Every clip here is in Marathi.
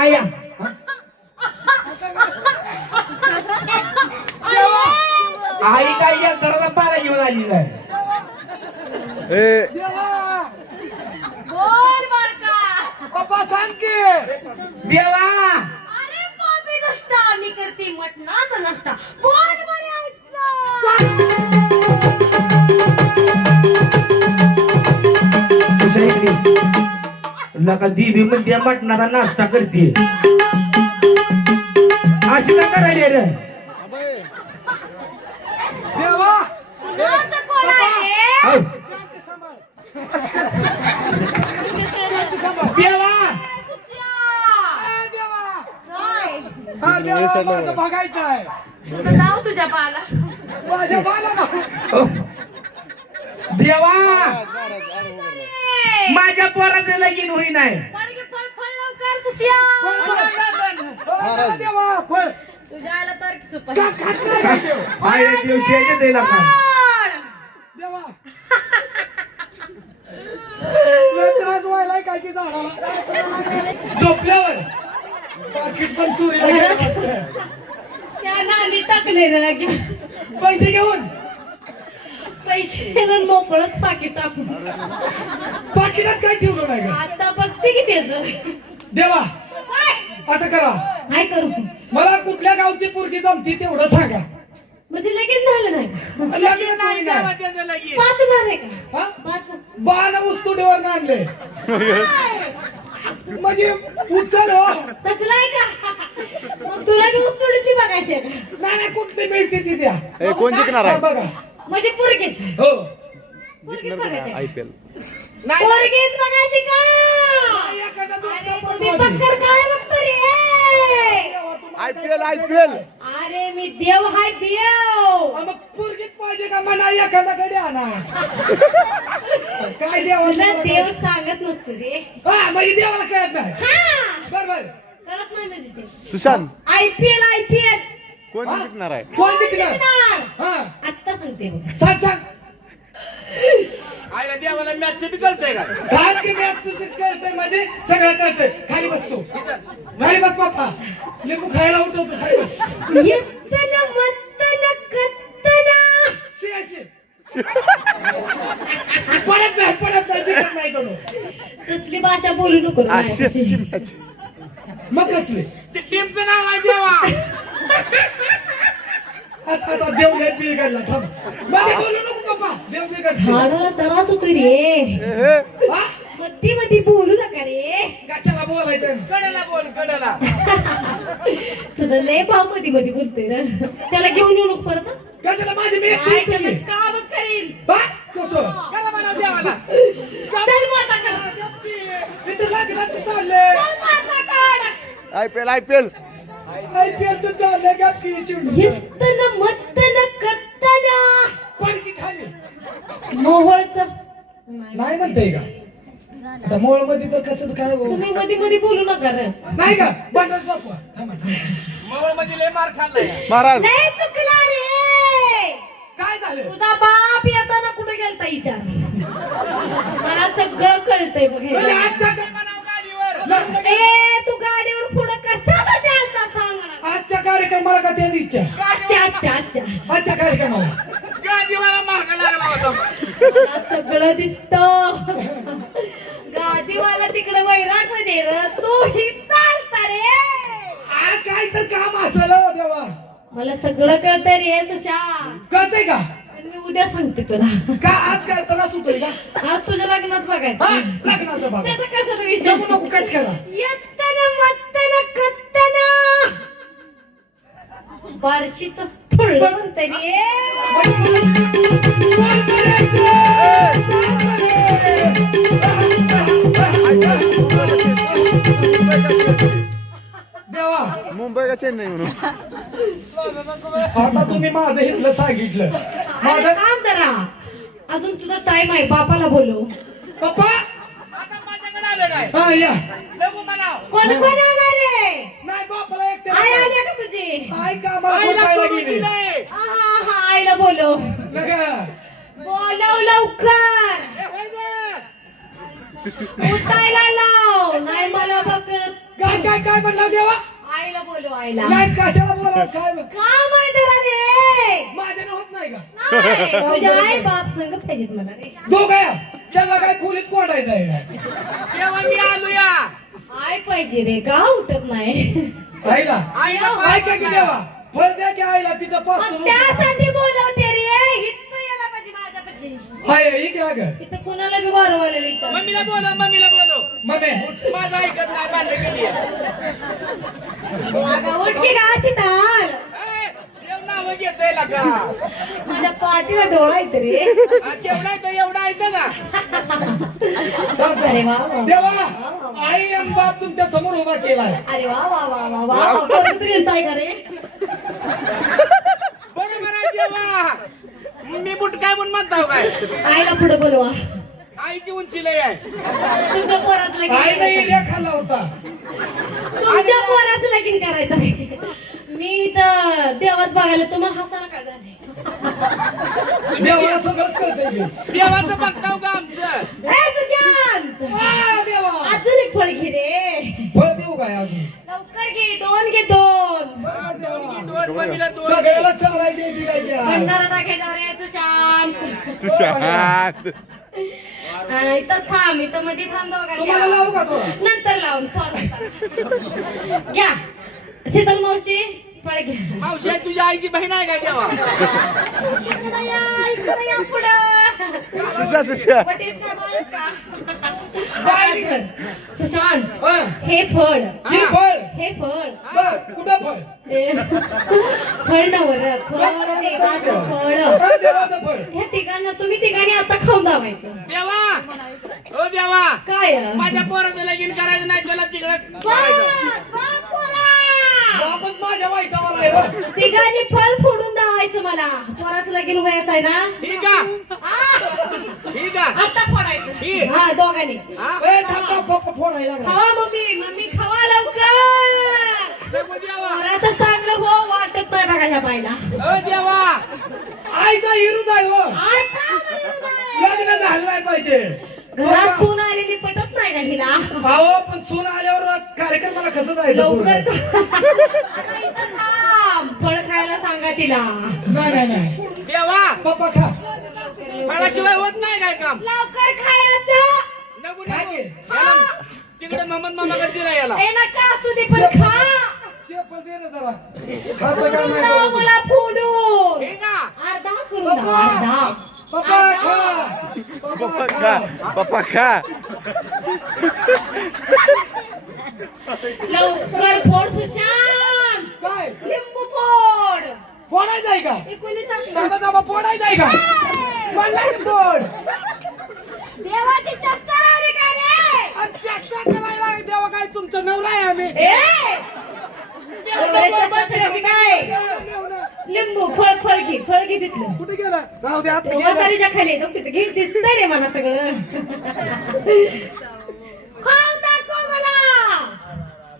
आया। आई काय या घराला पारा घेऊन आली ए. बोल बाळका. पप्पा सांग की. देवा. अरे पापी दुष्टा मी करते मटणाचा नष्टा बोल बरे आईचा. लका देवी म्हणजे मटणारा नाश्ता करते. अशी का करायली रे? हा. बघायचं आहे तुझ्या पाला माझ्या ना हो. देवा! माझ्या पोराचं लगीन होई नाही पळगे पळ पळ लवकर. सुशिया महाराज. देवा फळ. तुझ्या आला तर सुपारी. दिवशी का. देवा. त्रास व्हायलाय काय की झाडाला? झोपल्यावर. पाकिट पण चोरीला गेलं वाटतं. त्या टाकले पैसे घेऊन. पैसे. मोकळच पाकिट टाकून. पाकिटात काय ठेवलं नाही का? आता बघते की त्याच. देवा काय? असं करा. काय करू? मला कुठल्या गावची पोरगी जमती तेवढं सांगा. म्हणजे लगेच झालं नाही का? लगेच नाही ना. पाच झाले का? हा? पाच. बाण उस्तुडीवर आणले. म्हणजे उचल हो. तसलं आहे का? मग तुला बी उचलूची बघायची का? नाही नाही कुठली मिळते ती द्या. ए कोण जिंकणार आहे? बघा. म्हणजे पुरगीच. हो. पुरगीच जिंकणार बघायची. I P L. पुरगीच बघायची का? एखादा अरे पण तुम्ही काय बघतो रे. आय पी एल आय करायचं पी एल. आहे? अरे मी देव हाय देव. मग पोरगीच पाहिजे का? म्हणा एखाद्याकडे आणा. काय देवा तुला देव? सांगत नसतो रे. हा म्हणजे देवाला कळत नाही. हा. बर बर. कळत नाही म्हणजे ते. सुशांत. आयपीएल आयपीएल कोण जिंकणार आहे? कोण जिंकणार? बघ सांग सांग आईला देवाला मॅच बी कळतंय का? काय की मॅथचं कळतंय म्हणजे सगळं कळतंय. खाली बसतो. खाली बस पप्पा. लिंबू खायला उठवतो खाली बस. कत्तन. शी पडत नाही पडत नाही शिकत नाही कोण तसली भाषा बोलू नको रे match. मग कसले? ते टीमचं नाव आहे देवा. आता देव लय बिघडला थांब. मध्ये बोलू नको पप्पा. देव बिघडला झाडाला त्रास होतो रे. हा मध्ये मध्ये बोलू नका रे. कशाला बोलायचं? कडेला बोल कडेला. तुझं लय भावमध्ये मध्ये बोलतोय ना त्याला घेऊन येऊ नको परत हं? कशाला माझी मी काय एकटी त्याचं? कामच करीन. हा कसं कला म्हणा देवाला. चल माता काढ. तिथं लग्नाचं चाललंय. चल माता काढ. I P L I P L. आयपीएलचं चाललंय का की चिडून? यत्तन मत्तन कत्तन. पडकी खाली. मोहोळच. नाही म्हणताय का? आता मोळमध्ये तर कसं काय हो? तुम्ही मध्ये मध्ये बोलू नका रे. नाही का? बंडल. मवळमध्ये लय मार खाल्लाय. महाराज. लय चुकला रे. काय झालं? तुझा बाप येताना कुठे गेलता विचार? मला सगळं कळतंय बघ आजचा म्हणाव गाडीवर. ए तू गाडीवर पुढं कशाला द्यालता सांग ना आजच्या कार्यक्रमाला का त्या इच्छा? अच्छा अच्छा अच्छा आजच्या कार्यक्रमाला. गाडीवाला महाग लागला होता मला सगळं दिसत. गादीवाला तिकडे वैरागमध्ये र तू ही चालता रे. आ काय तर काम असेल हो देवा. मला सगळं कळतंय रे सुशा. कळतंय का? पण मी उद्या सांगते तुला. का आज काय त्रास होतोय का? आज तुझ्या लग्नात हा बघायचं लग्नाचं बघा. त्याचा कशाला विषय? जमू नको कट करा. यत्तन मत्तन कत्तन बारशीच फुडलं म्हणतंय रे देवा. मुंबई का चेन्नई म्हणून? आता तुम्ही माझं इथलं सांगितलं. माझं थांब जरा. अजून तुझा टाइम आहे बापाला बोलव. पप्पा! आता माझ्याकडे आले काय? हा या. लघु म्हणाव. कोण कोण आला रे? नाही बापाला मला आईला सोडून गेली? दिलंय. हा हा हा आईला बोलव. नका. बोलव लवकर. उठायला लाव नाही मला पकडत. काय काय काय काय म्हणला देवा? आईला बोलू आईला. नाही कशाला बोला काय का मैदानाने माझ्याने होत नाही का? नाही तुझ्या आई बाप संगत पाहिजेत मला रे. दोघ त्याला काय खोलीत कोंडायचं आहे? काय तेव्हा मी आलो या आई पाहिजे रे का उठत नाही. आईला आईला ऐका की देवा? द्या की आईला तिथं मग पाच त्यासाठी बोलवते रे. हित यायला पाहिजे माझ्यापाशी. हाय घ्या ग इथं कुणाला बी वारवलेलं इथं. मम्मीला बोलव मम्मीला बोलव. मम्मी. उठ. माझं ऐकत नाही बांधलं गेली अगं, उठ की गाची ताल देव नाव घेतोय लका. माझ्या पाठीला डोळा येते रे केवढा येतो एवढा येतं वा वा. देवा आई आणि बाप तुमच्यासमोर उभा केलाय. अरे वा वा वा वा वा. वा कोणी तरी येताय का रे बरोबर आहे देवा. मी बुट काय म्हणून म्हणताव काय? आईला पुढे बोलवा. आईची उंची लय आहे. तुमच्या पोरात आई लगीन नाही खाल्ला होता. तुमच्या पोरात लगीन करायचं मी इथं देवाच बघायला तुम्हाला हसायला काय झाले देवाला सगळंच. देवाचं बघताव का आमचं. सुशांत! अजून एक फळ घे रे. फळ देऊ काय अजून? लवकर घे दोन घे दोन. आ, देवा. दोन मम्मीला दोन सगळ्याला चालायची येते काय की आई? भंडारा टाकायचा रे सुशांत. सुशांत. हा, इथं थांब इथं मध्ये थांब तुम्हाला लावू दोघांच्या का थोडा? नंतर लावून सॉरी. घ्या. शीतल मावशी फळ घ्या मावशी तुझ्या आईची बहीण आहे काय देवा इकडं या, इकडं या पुढं. सुशा सुशा. वटीत का. सुशांत हा. हे फळ. ही फळ. हे फळ. बर, कुठं फळ? हे फळ नवर फळ देवाचं फळ. हा, देवाचं फळ. ह्या तिघांना तुम्ही तिघांनी आता खाऊन दावायचं देवा! ओ देवा! काय? माझ्या पोराचं लगीन करायचं नाही त्याला तिकडं. वापस माझ्या वाईटावर आहे. तिघांनी फळ फोडून दावायचं मला. पोराचं लगीन व्हायचं आहे ना? ठीक का आ, का आता फोडायचं. ही. हा दोघांनी. हा? ए, थांब, थांब, पप्पा फोडायला लागला. खावा मम्मी. मम्मी खावा लवकर. नको देवा पोराचं चांगलं हो वाटत नाही बघा ह्या बाईला. ओ देवा आईचा हिरूद आहे हो. नाही? लग्न झालं नाही पाहिजे. घरात सून आलेली पटत नाही का हिला. अहो पण सून आल्यावर कार्यक्रमाला कसं जायचं लवकर पोरगं? आता इथं थांब. फळ खायला सांगा तिला. नाही नाही नाही. देवा. पप्पा खा. फळाशिवाय होत नाही काय काम? लवकर खायचं. नको काय नको ते? याला तिकडे मोहम्मद मामाकडे दिला याला. ए नका असू दे पण खा. शेपल दे ना जरा. खातं का नाही. मला फोडून. ठीक का? अर्धा करून द्या, अर्धा. खा पप्पा खा. लवकर फोड सुशांत. काय? लिंबू फोड. फोडायचं आहे का? एकुणी टाकलं. दाबा दाबा फोडायचं आहे का? पडला की फोड. देवाची चेष्टा लावली का रे? चेष्टा करायला देवा काय तुमचं नवरा आहे आम्ही? ए! काय? लिंबू फळ फळ घे फळ घे तिथलं. कुठे गेला? राहू दे आता गेला. म्हातारीच्या खाली नको तिथं घे दिसतंय रे मला सगळं. खाऊन दाखव मला.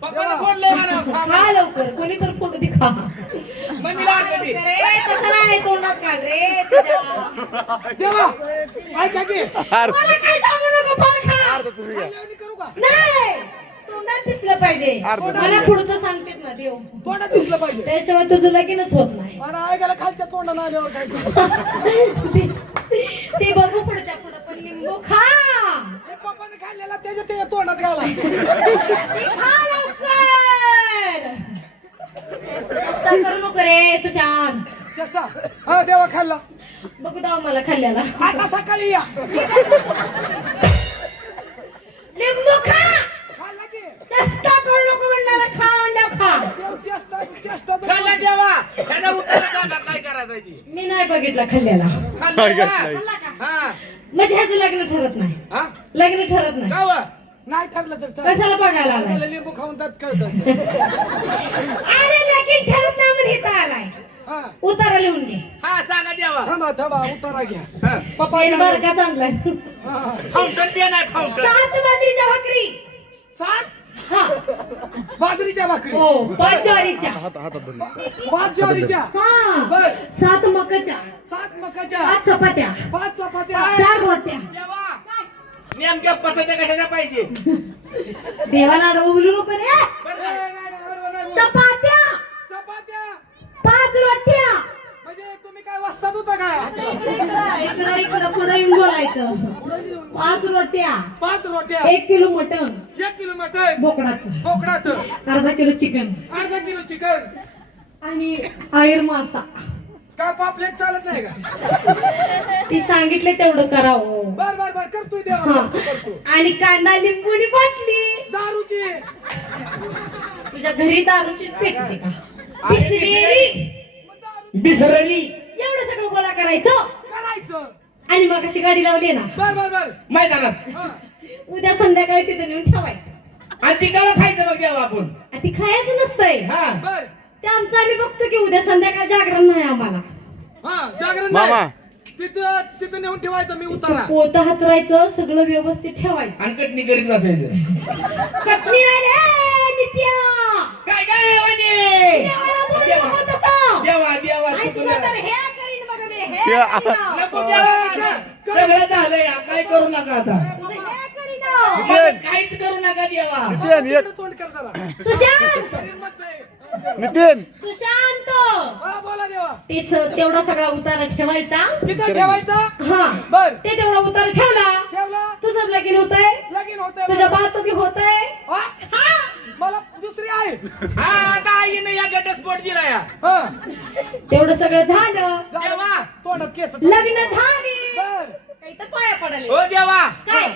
पप्पाला फोडलंय मला खा लवकर कोणी तर फोटो दे खा. मम्मीला आठवते रे कसं नाही तोंडात काढ रे? तुझ्या. देवा ऐका की. मला काय सांगू नको फळ खा. अर्ध तुम्ही घ्या जेवणी करू का नाही. तोंडात दिसलं पाहिजे? अर्ध मला पुढचं सांगतेत ना देव? तोंडात दिसलं पाहिजे? त्याशिवाय तुझं लगीनच होत नाही. मला ऐकायला खालच्या तोंडानं आल्यावर काय? ते- ते बघू पुढच्या पुढं पण लिंबू खा! हे पप्पाने खाल्लेला त्याच्या ते तोंडात घाला. ते खा लवकर! चेष्टा करू नको रे सुशांत. चेष्टा हा देवा खाल्ला. बघू दाव मला खाल्ल्याला. आता सकाळी या. लिंबू खा खाल्ला की चेष्टा करू नको म्हणणार खा म्हणल्यावर खा देव चेष्टा चेष्टा तर- खाल्ला देवा त्याच्या उत्तर सांगा काय करायचं आहे ते. मी नाही बघितला खाल्ल्याला. हा. म्हणजे ह्याचं लग्न ठरत नाही. हा? लग्न ठरत नाही. ठरलं तर. कशाला बघायला आलाय? लिंबू खाऊन त्यात कळतं. अरे लगीन ठरत नाही म्हणून इथं आलाय. हा. उतारा लिहून घे. हा सांगा देवा. थांबा थांबा उतारा घ्या. पप्पा पेन चांगलाय हा, हा. फाउंटन पेन आहे फाउंटन सात बाजरीच्या भाकरी. सात? बाजरीच्या भाकरी. हो पाच ज्वारीच्या हात हातात धरून पाच ज्वारीच्या हा. बर. सात मकाच्या. सात मकाच्या. पाच चपात्या. पाच चपात्या. चार रोट्या. देवा. नेमक्या पसंत्या कशाच्या पाहिजे? देवाला बोलू नको रे. चपात्या पाच रोट्या म्हणजे तुम्ही काय वाजतात होता काय इकडं इकडं पुढे येऊन बोलायचं. पाच रोट्या. पाच रोट्या. एक किलो मटन एक किलो मटन बोकडाचं. बोकडाचं. अर्धा किलो चिकन. अर्धा किलो चिकन. आणि आयर मासा. का पापलेट चालत नाही का? ती सांगितले तेवढं करावं. बर बर बर. करतोय देवा. आणि कांदा लिंबूनी बाटली. दारूची. तुझ्या घरी दारूचीच फेकते का? बिसलेरी. बिसरली एवढं सगळं गोळा करायचं? करायचं. आणि मग अशी गाडी लावली ना. बर बर बर. मैदानात. उद्या संध्याकाळी तिथे नेऊन ठेवायचं. आणि ती गावा खायचं मग जेव्हा आपण. आणि ती खायचं नसतंय. हा. बर. ते आमचं आम्ही बघतो की उद्या संध्याकाळी जागरण नाही आम्हाला. हा जागरण मामा. नाही तिथं तिथं नेऊन ठेवायचं मी उतारा. पोत हातरायचं सगळं व्यवस्थित ठेवायचं. आणि कटणी करीत बसायचं. कटणी नाही रे नित्या. काय काय म्हणजे देवाला बोलू नको तसं. देवा देवा आणि तुला. तर हे सगळं झालंय. काय करू नका आता. तुझं हे करीन. मला काहीच करू नका देवा. नितीन तोंड कर. नितीन. सुशांत. हा बोला देवा. तेच तेवढा सगळा उतारा ठेवायचा. तिथं ठेवायचा? हा. बर. ते तेवढा उतारा ठेवला. ठेवला? तुझं लगीन होतंय? लगीन होतंय तुझ्या बाचं बी होतंय? मला दुसरी आहे. हा आता आईने या घटस्फोट दिला या. हा. तेवढं सगळं झालं. देवा तोंडात केस लग्न झाली. बर. काही तर पाया पडाले. हो देवा. काय?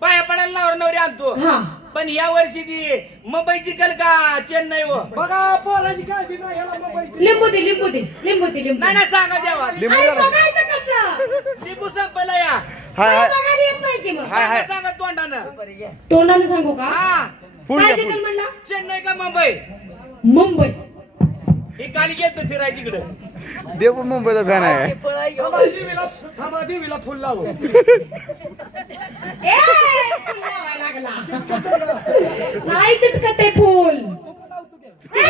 पाया पडायला नवर नवरी आणतो. हा. पण या वर्षी ती मुंबईची कल का? चेन्नई हो बघा पोराची काळजी नाही ह्याला मुंबईची. लिंबू दे लिंबू दे लिंबू दे लिंबू नाही नाही सांगा देवा. लिंबू अरे जरा. बघायचं कसं लिंबू संपला या. हाय मला हाय. बघायला येत नाही की मग. हाय हाय. सांगा सांगा तोंडानं. तोंडाने सांगू का? हा. काय फुल म्हणला? चेन्नई का मुंबई? मुंबई. हे काली गेलं फिराय तिकडे देव मुंबईचा फॅन आहे. देवीला फुल लावू. ए, फुल लावायला लागला. नाही चिटकत आहे फुल. ए,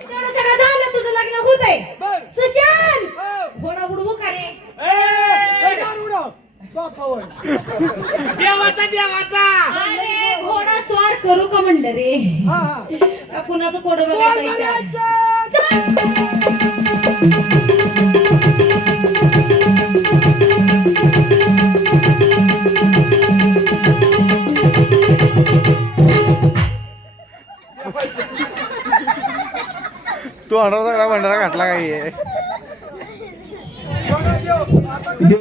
तेवढं सगळं झालं तुझं लग्न होत आहे बर सुशांत घोडा उडवू का रे बापावर देवाचा देवाचा! अरे घोडा स्वार करू का म्हणलं रे? हा हा. का कुणाचं कोड बघायचं विचार. तू हंड्रा सगळा भंडारा घातला काही बघा देव, आता